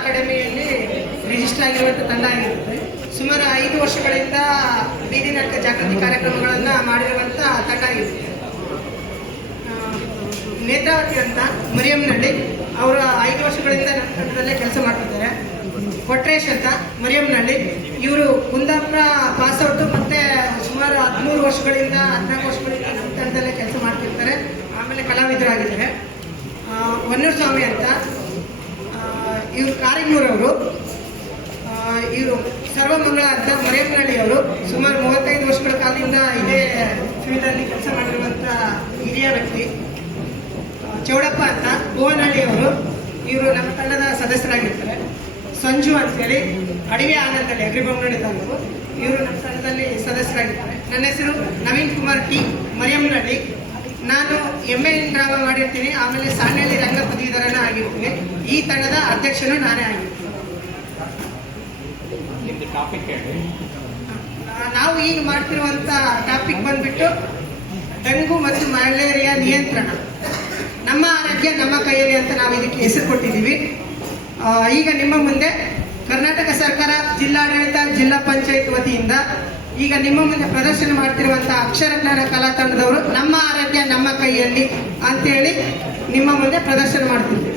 ಅಕಾಡೆಮಿಯಲ್ಲಿ ರಿಜಿಸ್ಟರ್ ಆಗಿರುವಂಥ ತಂಡ ಆಗಿರುತ್ತೆ. ಸುಮಾರು 5 ವರ್ಷಗಳಿಂದ ಬೀದಿ ನಾಟಕ ಜಾಗೃತಿ ಕಾರ್ಯಕ್ರಮಗಳನ್ನು ಮಾಡಿರುವಂಥ ತಂಡ ಆಗಿರುತ್ತೆ. ನೇತ್ರಾವತಿ ಅಂತ ಮರಿಯಮ್ಮನಹಳ್ಳಿ ಅವರು 5 ವರ್ಷಗಳಿಂದ ನಮ್ಮ ತಂಡದಲ್ಲೇ ಕೆಲಸ ಮಾಡ್ತಿದ್ದಾರೆ. ಕೊಟ್ರೇಶ್ ಅಂತ ಮರಿಯಮ್ಮನಹಳ್ಳಿ ಇವರು ಕುಂದಾಪುರ ಪಾಸ್ಔಟು ಮತ್ತೆ ಸುಮಾರು 13 ವರ್ಷಗಳಿಂದ 14 ವರ್ಷಗಳಿಂದ ನಮ್ಮ ತಂಡದಲ್ಲೇ ಕೆಲಸ ಮಾಡ್ತಿರ್ತಾರೆ. ಆಮೇಲೆ ಕಲಾವಿದರಾಗಿದ್ದಾರೆ. ಹೊನ್ನೂರು ಸ್ವಾಮಿ ಅಂತ ಇವರು ಕಾರಿಗ್ನೂರವರು. ಇವರು ಸರ್ವಮಂಗಳ ಅಂತ ಮರಿಯಮ್ಮನಹಳ್ಳಿ ಅವರು ಸುಮಾರು 35 ವರ್ಷಗಳ ಕಾಲದಿಂದ ಇದೇ ಫೀಲ್ಡಲ್ಲಿ ಕೆಲಸ ಮಾಡಿರುವಂಥ ಹಿರಿಯ ವ್ಯಕ್ತಿ. ಚೌಡಪ್ಪ ಅಂತ ಭುವನಹಳ್ಳಿ ಅವರು ಇವರು ನಮ್ಮ ತಂಡದ ಸದಸ್ಯರಾಗಿರ್ತಾರೆ. ಸಂಜು ಅಂತೇಳಿ ಅಡವಿ ಆನಂದಲ್ಲಿ ಅಗ್ರಿಬೊಮ್ಮನಹಳ್ಳಿ ತಾಲೂಕು ಇವರು ನಮ್ಮ ತಂಡದಲ್ಲಿ ಸದಸ್ಯರಾಗಿರ್ತಾರೆ. ನನ್ನ ಹೆಸರು ನವೀನ್ ಕುಮಾರ್ ಟಿ, ಮರಿಯಮ್ಮನಹಳ್ಳಿ. ನಾನು MA ಡ್ರಾಮಾ ಮಾಡಿರ್ತೀನಿ, ಆಮೇಲೆ ಸಾಣೇಹಳ್ಳಿ ರಂಗ ಪದವೀಧರನ ಆಗಿರ್ತೀನಿ. ಈ ತಂಡದ ಅಧ್ಯಕ್ಷನು ನಾನೇ ಆಗಿರ್ತೀನಿ. ನಾವು ಈಗ ಮಾಡ್ತಿರುವಂತ ಟಾಪಿಕ್ ಬಂದ್ಬಿಟ್ಟು ಡೆಂಗು ಮತ್ತು ಮಲೇರಿಯಾ ನಿಯಂತ್ರಣ. ನಮ್ಮ ಆರೋಗ್ಯ ನಮ್ಮ ಕೈಯಲ್ಲಿ ಅಂತ ನಾವು ಇದಕ್ಕೆ ಹೆಸರು ಕೊಟ್ಟಿದ್ದೀವಿ. ಈಗ ನಿಮ್ಮ ಮುಂದೆ ಕರ್ನಾಟಕ ಸರ್ಕಾರ, ಜಿಲ್ಲಾಡಳಿತ, ಜಿಲ್ಲಾ ಪಂಚಾಯತ್ ವತಿಯಿಂದ ಈಗ ನಿಮ್ಮ ಮುಂದೆ ಪ್ರದರ್ಶನ ಮಾಡ್ತಿರುವಂತಹ ಅಕ್ಷರಜ್ಞಾನ ಕಲಾ ತಂಡದವರು ನಮ್ಮ ಆರೋಗ್ಯ ನಮ್ಮ ಕೈಯಲ್ಲಿ ಅಂತೇಳಿ ನಿಮ್ಮ ಮುಂದೆ ಪ್ರದರ್ಶನ ಮಾಡ್ತಿದ್ದೀವಿ.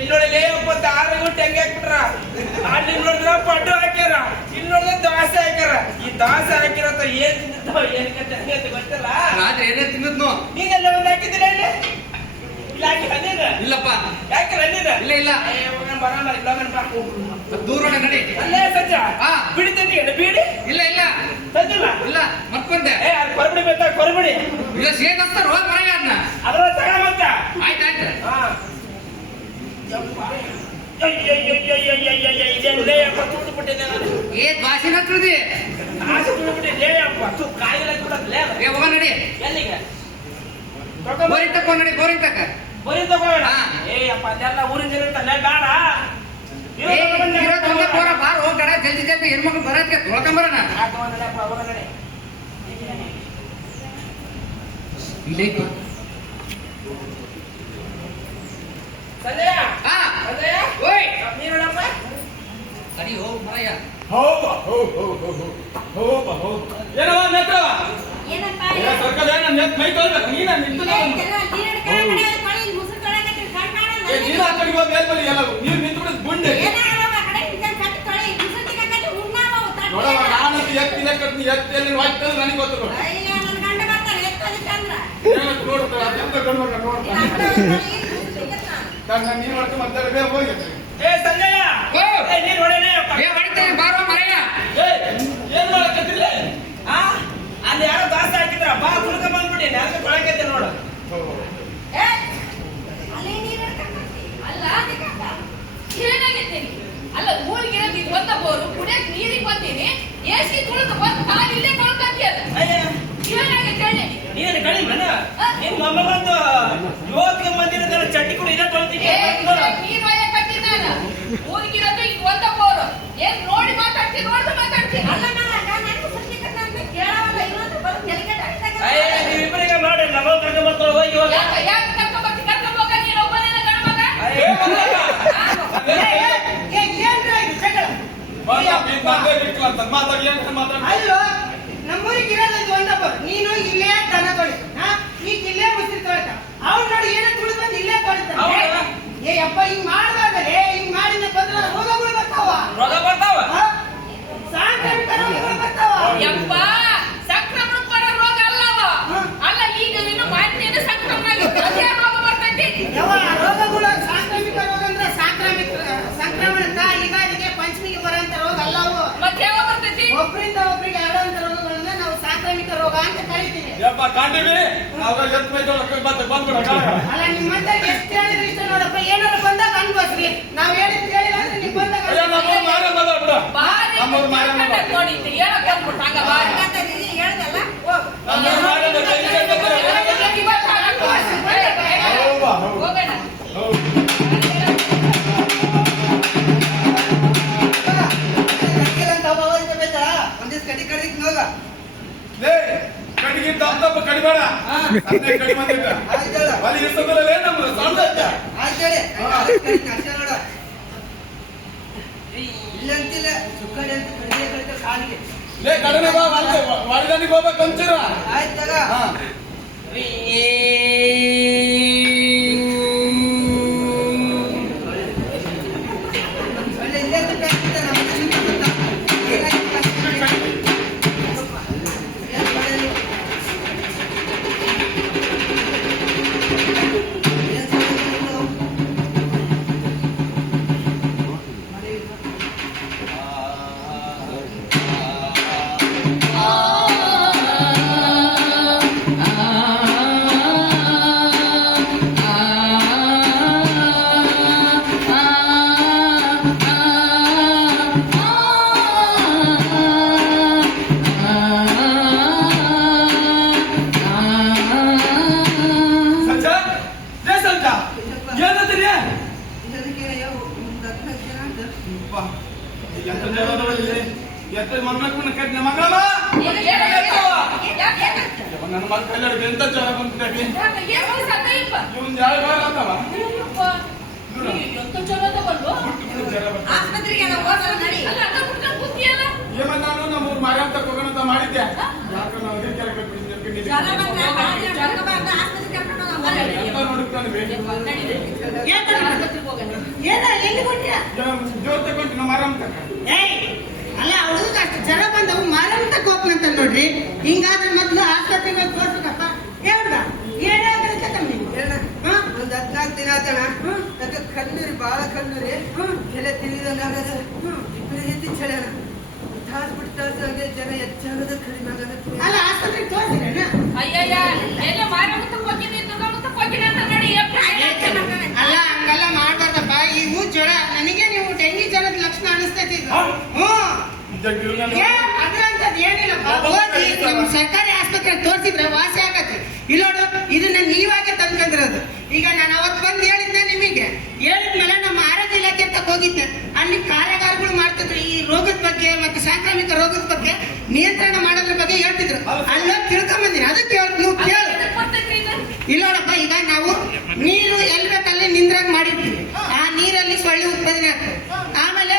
ಇಲ್ಲೊಳಗೆ 6 ಗಂಟೆ ಹೆಂಗೆ ಹಾಕ್ಬಿಟ್ರ ಅಲ್ಲಿ ನೋಡಿದ್ರ ಪಡ್ಡು ಹಾಕ್ಯಾರ, ಇಲ್ಲಿ ನೋಡಿದ್ರೆ ದೋಸೆ ಹಾಕ್ಯಾರ. ಈ ದೋಸೆ ಹಾಕಿರತ್ತ ಏನ್ ತಿಂದಿದ್ದೋ ಏನಕ್ಕೆ ಗೊತ್ತಿಲ್ಲ. ರಾತ್ರಿ ಏನೇ ತಿಂದದ್ನು ನೀಗೆಲ್ಲ ಒಂದು ಹಾಕಿದ್ದೀರ ಇಲ್ಲಿ? ಇಲ್ಲ ಹಾಕಿಲ್ಲ ನೀನು? ಇಲ್ಲಪ್ಪ. ಯಾಕಿಲ್ಲ ನೀನು? ಇಲ್ಲ ಇಲ್ಲ ಬರಲ್ಲ. ಇಲ್ಲ ದೂರ ನಡಿ. ಅಲ್ಲೇ ಸಜ್ಜ ಬಿಡಿ ತಂದಿ ಬೀಡಿ? ಇಲ್ಲ ಇಲ್ಲ ತಂದಿಲ್ಲ. ಇಲ್ಲ ಮತ್ಕೊಂಡೆ. ಅದು ಕೊರಬಿಡಿ ಬೇಕಾ? ಕೊರಬಿಡಿ ಇಲ್ಲ ಸೇಗಸ್ತಾರ ಹೋಗಿ ಮನೆಗೆ ಅದನ್ನ ಅದ್ರ ತಗ ಮತ್ತ. ಆಯ್ತಾಯ್ತು. ಏ ದ್ವಾಸಿನ ಹತ್ರದಿ ಹೋಗ ನಡಿ. ಎಲ್ಲಿಗೆ ಬೋರಿಂಗ್ ತಕೋ ನಡಿ. ಬೋರಿಂಗ್ ತಕ ಬರೀ ತಗೋಣ. ಏ ಅಪ್ಪ ಅದೆಲ್ಲ ಊರಿನ ಜನ ಇರ್ತಾನೆ ಬೇಡ. ಬಾರ ಹೋಗಡ ಜಲ್ದಿ ಜಲ್ದಿ ಹೆಣ್ಮಕ್ಳು ಬರೋದಕ್ಕೆ ತೊಳ್ಕೊಂಬರೋಣ. ಇಲ್ಲಿ ಸಂಜಯ ಹಾ ಸಂಜಯ ಓಯ್ ನೀನಪ್ಪ ಸರಿ ಹೋಗ್ ಮರಯ್ಯ. ಏನವ ನೆತ್ರವ ಏನಪ್ಪ ಸರ್ಕಲ್ ನನ್ನ ಮೈ ತೊಳ್ಬೇಕು. ನೀನ ನಿಂತು ನೀನು ಆ ಕಡೆಗೆ ಹೋಗಿ ಮೇಲ್ಬಲ್ಲಿ ಎಲ್ಲ ನೀರು ನಿಂತು ಬಿಡೋದು ಗುಂಡೆ ನೋಡವ. ನಾನಂತೂ ಎತ್ತಿನ ಕಟ್ನಿ ಎತ್ತಿ ವಾಚ್ತಂದ್ರೆ ನನಗೆ ಗೊತ್ತು. ನೀರು ಮಾಡ್ಕೊಂಡು ಮತ್ತೆ ಬೇರೆ ಹೋಗಿ. ಏ ಸಂಜಯ ನೀರು ಹೊಡೆನೇ ಹೊಡಿತೇನೆ ಬಾರೋ ಮರಯ್ಯ. ಏನ್ ಮಾಡಕತ್ತಿಲ್ಲ? ಕಾಲು ಇಲ್ಲೇ ಕೊಳ್ಕೊಂತೀಯಲ್ಲ. ಅಯ್ಯ ಇವಾಗೆ ಕೇಳಿ. ನೀನು ಕಡಿಮನ ನಿನ್ ಮೊಮ್ಮ ಬಂದು ಇವತ್ತಿಗೆ ಮಂದಿರ ಚಟ್ಟಿ ಕೂಡ ಇಲ್ಲ ತೊಳ್ತೀನಿ ನೀನ್ ಒಳ್ಳೆ ಕಟ್ಟಿದ್ದಾನ. ಊರಿಗಿರೋದು ಈಗ ಒಂದ ಬೋರು. ಏನ್ ನೋಡಿ ಮಾತಾಡ್ತೀನಿ ನೋಡ್ದು ಮಾತಾಡ್ತೀನಿ. ಅಲ್ಲ ನಾನು ಸತ್ಯಕಥೆ ಅಂತ ಕೇಳವಲ್ಲ. ಇವತ್ತು ಬರೋದು ಡೆಲಿಗೇಟ್ ಆಗಿದ್ದಾಗ. ಅಯ್ಯ ನೀವಿಬ್ಬರಿಗೆ ಮಾಡಿ ನಮ್ಮ ಕರ್ಕೊಂಡು ಬರ್ತಾರೆ ಹೋಗಿ ಇವಾಗ ಯಾಕೆ ಕರ್ಕೊಂಡ್ಬರ್ತಿ ಕರ್ಕೊಂಡ್ಬೋಗ ನೀನು ಒಬ್ಬನೇನ ಗಂಡ ಮಗ? ಅಯ್ಯ ಅಲ್ಲೋ ನಮ್ಮೂರಿಗೆ ಇರೋದು ಒಂದಪ್ಪ. ನೀನು ಇಲ್ಲೇ ದನ ತೊಳಿತ, ಈಗ ಇಲ್ಲೇ ಮುಸ್ರಿ ತೊಳಿತ. ಅವ್ರು ನೋಡಿ ಏನೋ ತುಳಿದು ಬಂದು ಇಲ್ಲೇ ತೊಳಿತಾನೆ. ಏ ಅಪ್ಪ ಹಿಂಗ್ ಮಾಡಬಾರ್ದಲ್ಲೇ. ಹಿಂಗ್ ಮಾಡಿದ ಬಂದ್ರೆ ರೋಗಗಳು ಬರ್ತಾವ. ರೋಗ ಬರ್ತಾವ ಸಾಂಕ್ರಾಮಿಕ ರೋಗಗಳು ಬರ್ತಾವ. ಯಪ್ಪ ಸಂಕ್ರಮಣ ಬರೋ ರೋಗ ಅಲ್ಲವ. ಅಲ್ಲ ಈಗ ನೀನು ಮಾನ್ಯನ ಸಂಕ್ರಮಣ ಆಗಿದೆ. ಅದೇ ರೋಗ ಬರ್ತೈತಿ. ಯಾವ ರೋಗಗಳು ಸಾಂಕ್ರಾಮಿಕ ರೋಗ ಅಂದ್ರೆ ಸಂಕ್ರಮಣದ ಯುಗಾದಿಗೆ ಪಂಚಮಿಗೆ ಬರೋಂತ ರೋಗ ಅಲ್ಲವು. ಮತ್ತೆ ಯಾವಾಗ ಬರ್ತೈತಿ? ಒಬ್ಬರಿಂದ ಒಬ್ಬರಿಗೆ ಹರಡುವಂತ ರೋಗಗಳನ್ನ ನಾವು ಸಾಂಕ್ರಾಮಿಕ ರೋಗ ಅಂತ ಕರಿತೀವಿ. ಅಲ್ಲ ನಿಮ್ಮಂತ ಎಷ್ಟು ಹೇಳಿದ್ರು ಇಷ್ಟ ನೋಡಪ್ಪ. ಏನಾದ್ರು ಬಂದಾಗ ಅನ್ಬೋಸ್ರಿ. ನಾವ್ ಹೇಳಿದ್ ಹೇಳಿಲ್ಲ ಅಂದ್ರೆ ನೀವು ಬಂದಾಗ ಬಾರಿ ನೋಡಿ ಹೇಳಕ್ ಅಂದ್ಬಿಟ್ಟು ಹಂಗ ಬಾರಿ ಹೇಳ್ದಲ್ಲ. ಹೋಗೋಣ. ಒಂದಿವ್ಸ ಕಡಿ ಕಡಿಕ್ ನೋಗ. ಕಡಿಗೆ ದಪ್ಪ ಕಡಿಬೇಡ ಕಡಿ ಬಂದಿದ್ದ ಅಲ್ಲಿ ಇರ್ತದಲ್ಲ ನಮ್ಮ ಸಾಮ್ರಾಜ್ಯ ಇಲ್ಲಂತಿಲ್ಲ ಸುಕ್ಕಡಿ ಅಂತ ಕಡಿಗೆ ಕಡಿತ ಕಾಲಿಗೆ. ಲೇ ಕಡನೆ ಬಾ ವಾಡಿದಾನಿಗೆ ಹೋಗ್ಬೇಕು ಅಂತೀರ ಆಯ್ತಾಗ ಇಲ್ಲೇ ನನ್ನ ಮಗ ಕಲ್ಯಾಣ ಎಂತ ಜ್ವರ ಬಂದಿದ್ದಾಗಿ ಇವನ್ ಯಾವ ಆತವ ಆಸ್ಪತ್ರೆಗೆ ಏಮ ನಾನು ನಮ್ಮೂರ್ ಮಾರ್ಯಾಂತ ಹೋಗೋಣ ಮಾಡಿದ್ದೆ ಯಾಕೆ ನಾವು ಎಲ್ಲಿ ಕೊಟ್ಟಿಯ ಜೋರ್ ತಗೊಂಡು ನಮ್ಮ ಮಾರಮ್ಮ ತಕ್ಕ ಅಲ್ಲ ಅವಳು ಅಷ್ಟು ಜನ ಬಂದವು ಮಾರಮ್ಮ ಹೋಗ್ನಂತ ನೋಡ್ರಿ. ಹಿಂಗಾದ್ರೆ ಮೊದ್ಲು ಆಸ್ಪತ್ರೆಗೆ ತೋರ್ಸಕಪ್ಪ ಹೇಳ್ದ ಏನಾದ್ರೆ ತಮ್ಮಿ ಒಂದ್ 14 ದಿನ ಆತಣ ಕಣ್ಣೂರಿ ಬಾಳ ಕಣ್ಣೂರಿ ಎಲೆ ತಿಳಿದಂಗಾಗದ ವಿಪರೀತ ಚಳನ ಹಾಸ್ಪಿಟಲ್ ಜನ ಹೆಚ್ಚಾಗದ ಕಡಿಮೆ ಆಗದ. ಅಲ್ಲ ಆಸ್ಪತ್ರೆಗೆ ತೋರಿಸಿರೇನ? ಅಯ್ಯಯ್ಯ ಎಲ್ಲ ಮಾರಮುತ್ತಕ್ಕೆ ಹೋಗಿದ್ದೀನಿ ದುರ್ಗಮುತ್ತಕ್ಕೆ ಹೋಗಿದ್ದೀನಿ ಅಂತ ನೋಡಿ. ಅಲ್ಲ ಹಂಗೆಲ್ಲ ಮಾಡ್ಬಾರ್ದಪ್ಪ. ಇವು ಜ್ವರ ನನಗೆ ನೀವು ಡೆಂಗಿ ಜ್ವರದ ಲಕ್ಷಣ ಅನಿಸ್ತೈತಿ ಇದು. ಅದ್ರಂತದ್ ಏನಿಲ್ಲಪ್ಪ. ಹೋಗಿ ನಮ್ ಸರ್ಕಾರಿ ಆಸ್ಪತ್ರೆಗೆ ತೋರಿಸಿದ್ರೆ ವಾಸಿ ಆಗತ್ತೆ. ಇಲ್ಲೋಡು ಇದನ್ನ ನೀವಾಗೆ ತಂದ್ಕೊಂಡಿರೋದು. ಈಗ ನಾನು ಅವತ್ತು ಬಂದು ಹೇಳಿದ್ದೆ ನಿಮಗೆ. ಹೇಳಿದ್ಮೇಲೆ ನಮ್ಮ ಆರೋಗ್ಯ ಇಲಾಖೆ ಅಂತ ಹೋಗಿದ್ದೆ. ಅಲ್ಲಿ ಕಾರ್ಯಾಗಾರಗಳು ಮಾಡ್ತಿದ್ರು ಈ ರೋಗದ ಬಗ್ಗೆ ಮತ್ತೆ ಸಾಂಕ್ರಾಮಿಕ ರೋಗದ ಬಗ್ಗೆ ನಿಯಂತ್ರಣ ಮಾಡೋದ್ರ ಬಗ್ಗೆ ಹೇಳ್ತಿದ್ರು. ಅಲ್ಲೋ ತಿಳ್ಕೊಂಬಂದಿನಿ. ಅದಕ್ಕೆ ನೀವು ಕೇಳು. ಇಲ್ಲೋಡಪ್ಪ ಈಗ ನಾವು ನೀರು ಎಲ್ಲಿ ಬೇಕಲ್ಲಿ ನಿಂದ್ರಾಗ ಮಾಡಿರ್ತೀವಿ. ಆ ನೀರಲ್ಲಿ ಸೊಳ್ಳೆ ಉತ್ಪಾದನೆ ಆಗ್ತದೆ. ಆಮೇಲೆ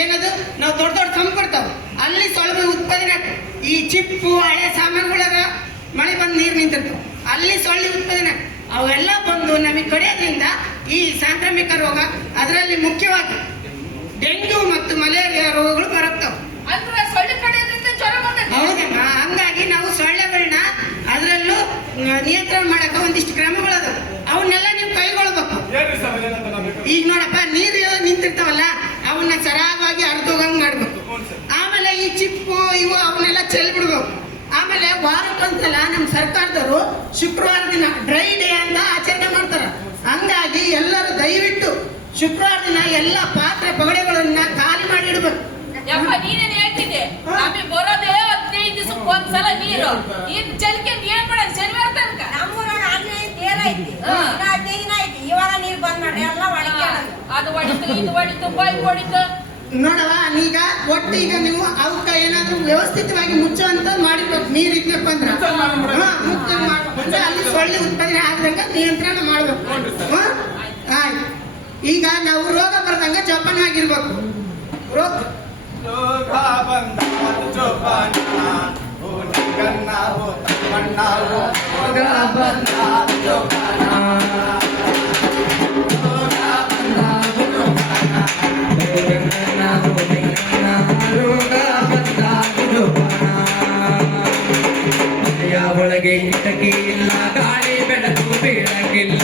ಏನದು ನಾವು ದೊಡ್ಡ ದೊಡ್ಡ ಸಂಪ್ ಕೊಡ್ತಾವ ಅಲ್ಲಿ ಸೊಳ್ಳೆ ಉತ್ಪಾದನೆ ಆಗ್ತದೆ. ಈ ಚಿಪ್ಪು ಹಳೆ ಸಾಮಾನುಗಳಾಗ ಮಳೆ ಬಂದು ನೀರು ನಿಂತಿರ್ತಾವ ಅಲ್ಲಿ ಸೊಳ್ಳೆ ಉತ್ಪಾದನೆ ಆಗ್ತದೆ. ಅವೆಲ್ಲ ಬಂದು ನಮಗೆ ಕಡಿಯೋದ್ರಿಂದ ಈ ಸಾಂಕ್ರಾಮಿಕ ರೋಗ ಅದರಲ್ಲಿ ಮುಖ್ಯವಾಗಿ ಡೆಂಗ್ಯೂ ಮತ್ತು ಮಲೇರಿಯಾ ರೋಗಗಳು ಬರುತ್ತವೆ. ಅಂದ್ರೆ ಸೊಳ್ಳೆ ಕಡಿಯೋದ್ರಿಂದ ಜ್ವರ ಬರ್ತೈತೆ. ಹೌದಮ್ಮ. ಹಂಗಾಗಿ ನಾವು ಸೊಳ್ಳೆಗಳನ್ನ ಅದರಲ್ಲೂ ನಿಯಂತ್ರಣ ಮಾಡಕ್ಕೆ ಒಂದಿಷ್ಟು ಕ್ರಮಗಳದ ಅವನ್ನೆಲ್ಲ ನೀವು ಕೈಗೊಳ್ಬೇಕು. ಈಗ ನೋಡಪ್ಪ ನೀರು ನಿಂತಿರ್ತಾವಲ್ಲ ಅವನ್ನ ಸರಾಗವಾಗಿ ಹರಿದೋಗಂಗ್ ಮಾಡ್ಬೇಕು. ಆಮೇಲೆ ಈ ಚಿಪ್ಪು ಇವು ಅವನ್ನೆಲ್ಲ ಚೆಲ್ಬಿಡ್ಬೇಕು. ಆಮೇಲೆ ವಾರಕ್ಕೊಂದ್ಸಲ ನಮ್ಮ ಸರ್ಕಾರದವರು ಶುಕ್ರವಾರ ದಿನ ಡ್ರೈ ಡೇ ಅಂತ ಆಚರಣೆ ಮಾಡ್ತಾರ. ಹಂಗಾಗಿ ಎಲ್ಲರೂ ದಯವಿಟ್ಟು ಶುಕ್ರವಾರ ದಿನ ಎಲ್ಲ ಪಾತ್ರೆ ಪಗಡೆಗಳನ್ನ ಖಾಲಿ ಮಾಡಿ ಇಡ್ಬೇಕು. ಯಪ್ಪ ನೀನೇನ್ ಹೇಳ್ತಿದ್ದೆ ನಮಗೆ ಬರೋದೇ 15 ಒಂದ್ಸಲ ನೀರು ಈ ಜಲಕ್ಕೆ ಏನ್ ಮಾಡೋದು ಶನಿವಾರ ತನಕ ನಮ್ಮೂರಾಗ ಅಲ್ಲಿ ತೇರ ಐತಿ ದಿನ ಐತಿ ಇವಾಗ ನೀರ್ ಬಂದ್ ಮಾಡ್ರಿ ಎಲ್ಲ ಒಳಗೆ ಅದು ಹೊಡಿತು ಇದು ಹೊಡಿತು ಪೈಪ್ ಹೊಡಿತು ನೋಡವ ಈಗ ಒಟ್ಟು ಈಗ ನೀವು ಅವಕ್ಕ ಏನಾದ್ರೂ ವ್ಯವಸ್ಥಿತವಾಗಿ ಮುಚ್ಚುವಂತ ಮಾಡಿರ್ಬೇಕು ನೀರ್ ಇದ್ನಪ್ಪ ಅಂದ್ರ ಅಂದ್ರೆ ಅಲ್ಲಿ ಸೊಳ್ಳೆ ಉತ್ಪಾದನೆ ಆದಂಗ ನಿಯಂತ್ರಣ ಮಾಡ್ಬೇಕು ಆಯ್ತು ಈಗ ನಾವು ರೋಗ ಬರ್ದಂಗ ಜೋಪಾನವಾಗಿರ್ಬೇಕು ರೋಗ ಬಂದ ಜೋಪಾನ ಓ ಗನ್ನ ಓ ತಮ್ಮಣ್ಣ ರೋಗ ಬಂದ ಜೋಪಾನ ಒಳಗೆ ಕಿಟಕಿ ಇಲ್ಲ ಗಾಳಿ ಬೆಳಕು ಬೀಳಂಗಿಲ್ಲ